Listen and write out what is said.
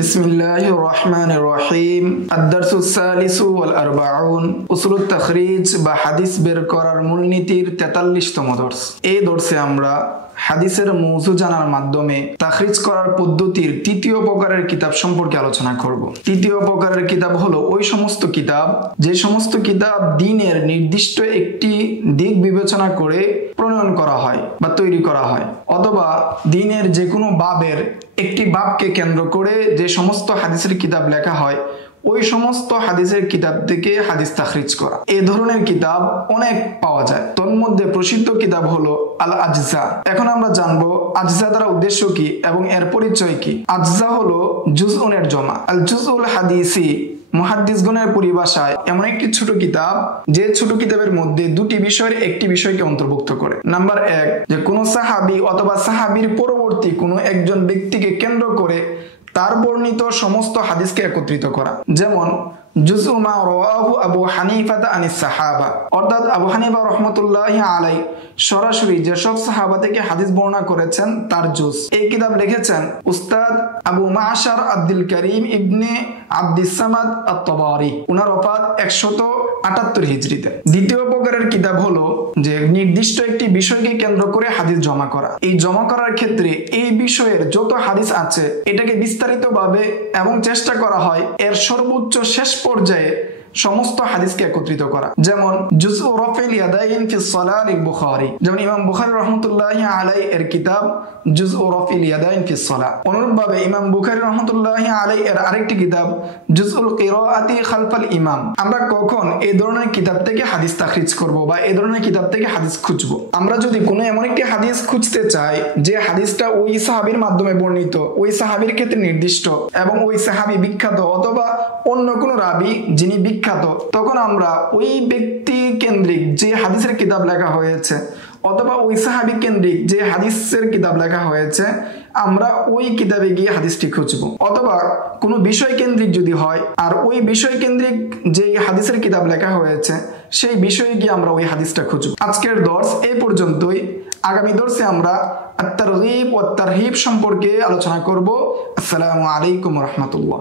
বিসমিল্লাহির রহমানির রহিম। আদ-দারসুস সালিসু ওয়াল আরবাউন, উসুলুত তাখরিজ বা হাদিস বের করার মূলনীতির 43তম দর্স। এই দর্সে আমরা হাদিসের মওযু জানার মাধ্যমে তাখরিজ করার পদ্ধতির তৃতীয় প্রকারের কিতাব সম্পর্কে আলোচনা করব। তৃতীয় প্রকারের কিতাব হলো ওই সমস্ত কিতাব যে সমস্ত কিতাব দ্বীনের নির্দিষ্ট একটি দিক বিবেচনা করে প্রণয়ন করা হয় বা তৈরি করা হয়, অথবা দ্বীনের যে কোনো বাবের একটি বাবকে কেন্দ্র করে যে সমস্ত হাদিসের কিতাব লেখা হয়, ওই সমস্ত হাদিসের কিতাব থেকে হাদিস তাখরিজ করা। এই ধরনের কিতাব অনেক পাওয়া যায়। তন্মধ্যে প্রসিদ্ধ কিতাব হলো আল আজজা। এখন আমরা জানবো আজজা দ্বারা উদ্দেশ্য কি এবং এর পরিচয় কি। আজজা হলো জুজউনের জমা। আল জুজউল হাদিসি মুহাদ্দিসগণের পরিভাষায় এমন একটি ছোট কিতাব যে ছোট কিতাবের মধ্যে দুটি বিষয়ের একটি বিষয়কে অন্তর্ভুক্ত করে। নাম্বার 1, যে কোনো সাহাবী অথবা সাহাবীর পরবর্তী কোনো একজন ব্যক্তিকে কেন্দ্র করে তার বর্ণিত সমস্ত হাদিসকে একত্রিত করা। যেমন জুজউ মা রাওয়াহু আবু হানিফা আনিস সাহাবা, অর্থাৎ আবু হানিফা রাহমাতুল্লাহি আলাইহি সরাসরি যেসব সাহাবা থেকে হাদিস বর্ণনা করেছেন তার জুজ। এই কিতাব লিখেছেন উস্তাদ আবু মাশার আব্দুল করিম ইবনে আব্দিস সামাদ আত-তাবারি। উনার ওফাত 178 হিজরিতে। দ্বিতীয় প্রকারের কিতাব হলো যে নির্দিষ্ট একটি বিষয়কে কেন্দ্র করে হাদিস জমা করা। এই জমা করার ক্ষেত্রে এই বিষয়ের যত হাদিস আছে এটাকে বিস্তারিতভাবে এবং চেষ্টা করা হয় এর সর্বোচ্চ শেষ পর্যায়ে সমস্ত হাদিসকে একত্রিত করা। যেমন জুজউ রাফিল ইয়াদাইন ফি সলাহ বুখারী, যেমন ইমাম বুখারী রাহমাতুল্লাহি আলাইহি এর কিতাব জুজউ রাফিল ইয়াদাইন ফি সলাহ। অনুরূপভাবে ইমাম বুখারী রাহমাতুল্লাহি আলাইহি এর আরেকটি কিতাব জুজউল কিরাআতি খালফাল ইমাম। আমরা কখন এই ধরনের কিতাব থেকে হাদিস তাখরিজ করব বা এই ধরনের কিতাব থেকে হাদিস খুঁজব? আমরা যদি কোনো এমন একটি হাদিস খুঁজতে চাই যে হাদিসটা ওই সাহাবীর মাধ্যমে বর্ণিত, ওই সাহাবীর ক্ষেত্রে নির্দিষ্ট এবং ওই সাহাবী বিখ্যাত অথবা অন্য কোনো রাবী যিনি বিখ্যাত, তখন আমরা ওই ব্যক্তি কেন্দ্রিক যে হাদিসের কিতাব লেখা হয়েছে অথবা ওই সাহাবী কেন্দ্রিক যে হাদিসের কিতাব লেখা হয়েছে আমরা ওই কিতাবে গিয়ে হাদিসটি খুঁজব। অথবা কোনো বিষয় কেন্দ্রিক যদি হয় আর ওই বিষয় কেন্দ্রিক যে হাদিসের কিতাব লেখা হয়েছে সেই বিষয়ে গিয়ে আমরা ওই হাদিসটা খুঁজব। আজকের দর্স এই পর্যন্তই। আগামী দর্সে আমরা আত-তারগীব ওয়াত তারহিব সম্পর্কে আলোচনা করব। আসসালামু আলাইকুম ওয়া রাহমাতুল্লাহ।